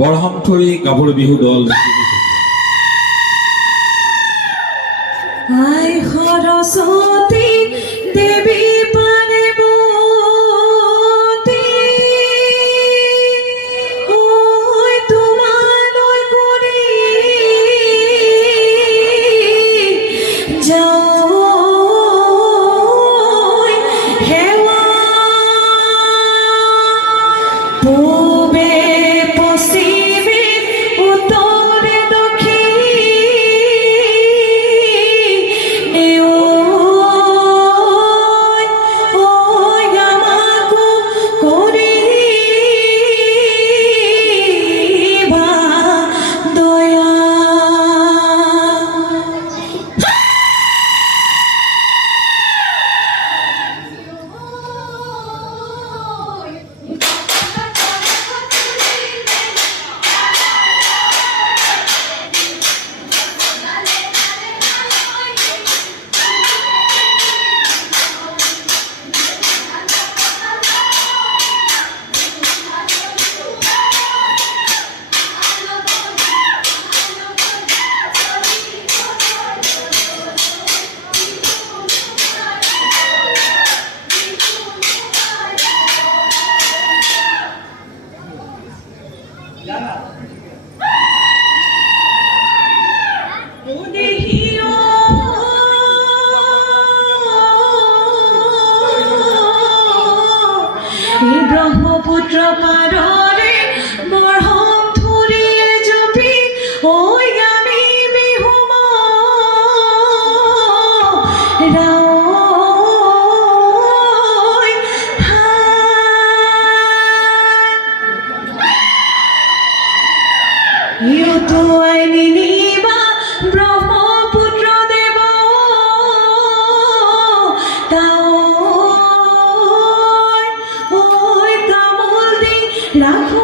বৰহমথুৰি গাভৰু বিহু দল। আই সৰস্বতী দেৱী ব্রহ্মপুত্র পাররে বরহমথুৰিয়ে জপি ওই আমি বিহু ৰাওই ইউতো আইনি নিবা ব্রহ্মপুত্র দেব তাও রাখো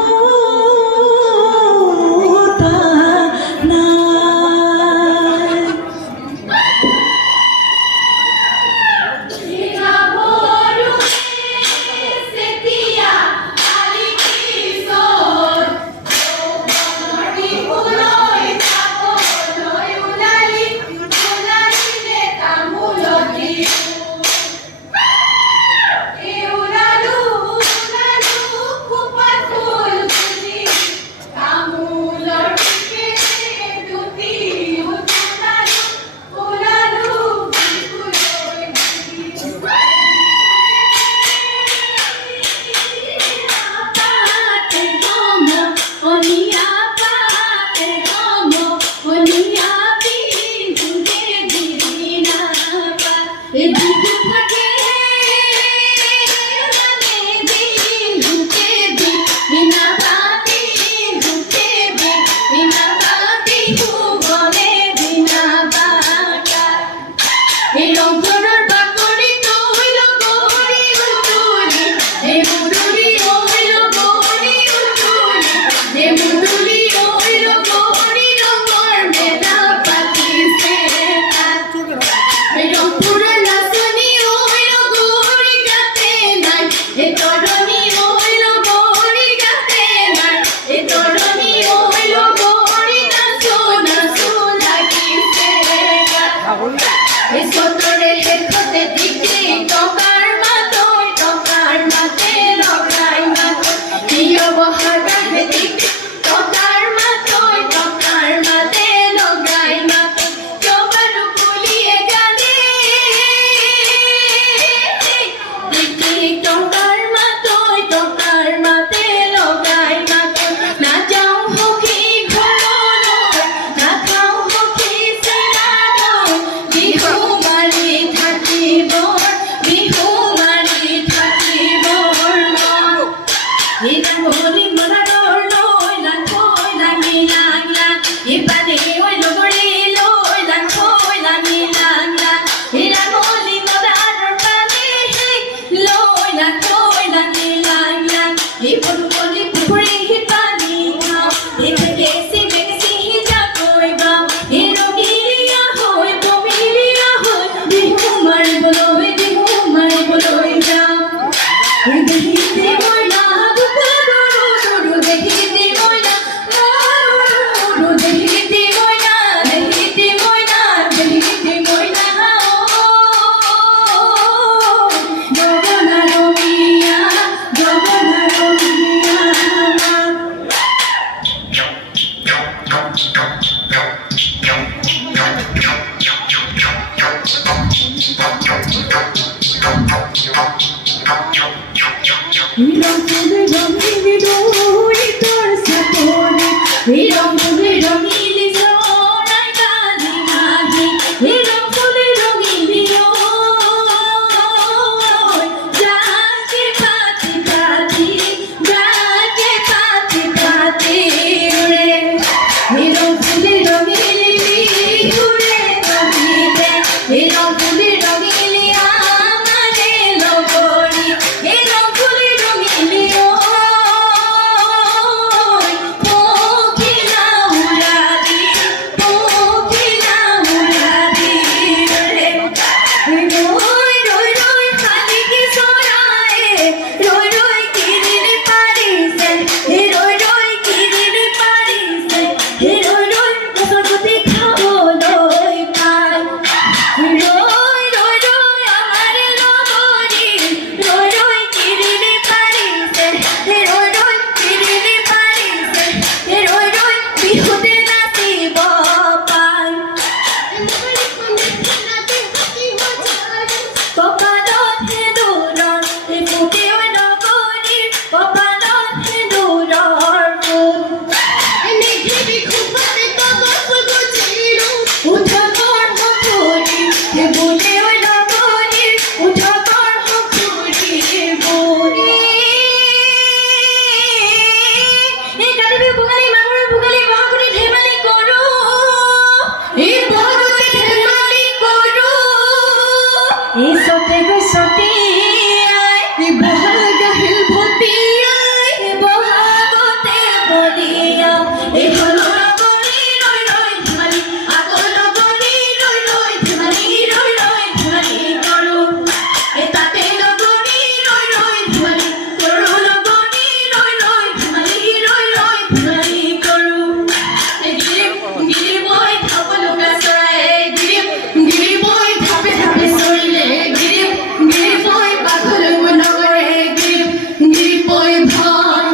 রং ফুলে রঙিলি সোনাই কালি মাঝি রং ফুলে রঙিলি যাকে পাতি পাতি যাকে পাতি পাতি রে রং ফুলে রঙিলি ঘুরে রঙিলে রং ফুলে রঙিলি আমারে লগরি রং ফুলে রঙিলি পোখিলা উড়ালি রে রই রই রই খালি কি সোনায়ে রই রই কিরিলি পারিছে রই রই কিরিলি পারিছে রই রই বসরতে খাবো লই পাই রই রই রই আমারে লগরি রই রই কিরিলি পারিছে রই রই কিরিলি পারিছে রই রই বিহুতে নাচিব পাই কপালত হেঁদুৰৰ ফুটে নগৰীৰ কপালত হেঁদুৰৰ ফুল উঠকৰ সখুৰী বুলে নগৰীৰ উঠকৰ সখুৰী বুলি কাতি বিহু ভোগালী মাঘৰ ভোগালী বহাগতে ধেমালি কৰোঁ বহাগতে ধেমালি কৰোঁ চতে গৈ চতিয়াই বহাগ আহিল ভতিয়াই বহাগতে বলিয়া হলৰ গলি ৰৈ ৰৈ ধেমালি আগৰ গলি ৰৈ ৰৈ ধেমালি কৰোঁ তাতে লগৰী ৰৈ ৰৈ ধেমালি কৰোঁ লগৰী ৰৈ ৰৈ ধেমালি কৰোঁ গিৰি বৈ থাপ লুকা চৰাই গিৰি বৈ থাপে থাপে চৰিলে গিৰি বৈ পাগল নগৰে গিৰি বৈ ভয়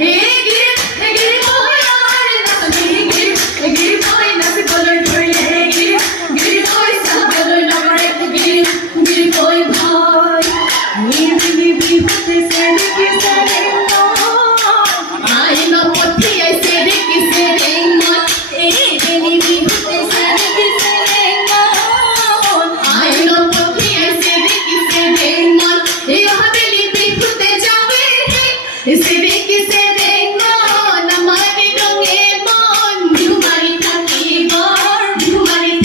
গিৰি বৈ আমাৰ নাচি গিৰি বৈ নাচিবলৈ ধৰিলে গিৰি বৈ চাবলৈ নগৰে গিৰি বৈ ভয় বিহুতে চেৰেকি চেৰেঙ আইন পঠিয়াই চেৰেকি চেৰেঙ বিহুতে চেৰেকি চেৰেঙ আইন পঠিয়াই চেৰেকি চেৰেঙ হাবেলি বিহুতে যাবে চেৰেকি চেৰেঙ আমাৰে ৰঙে মন ঝুমাৰি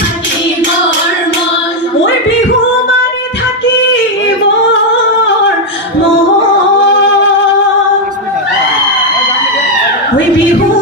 থাকিবৰ মন ঐ বিহু মাৰি থাকিবৰ মন ঐ বিহু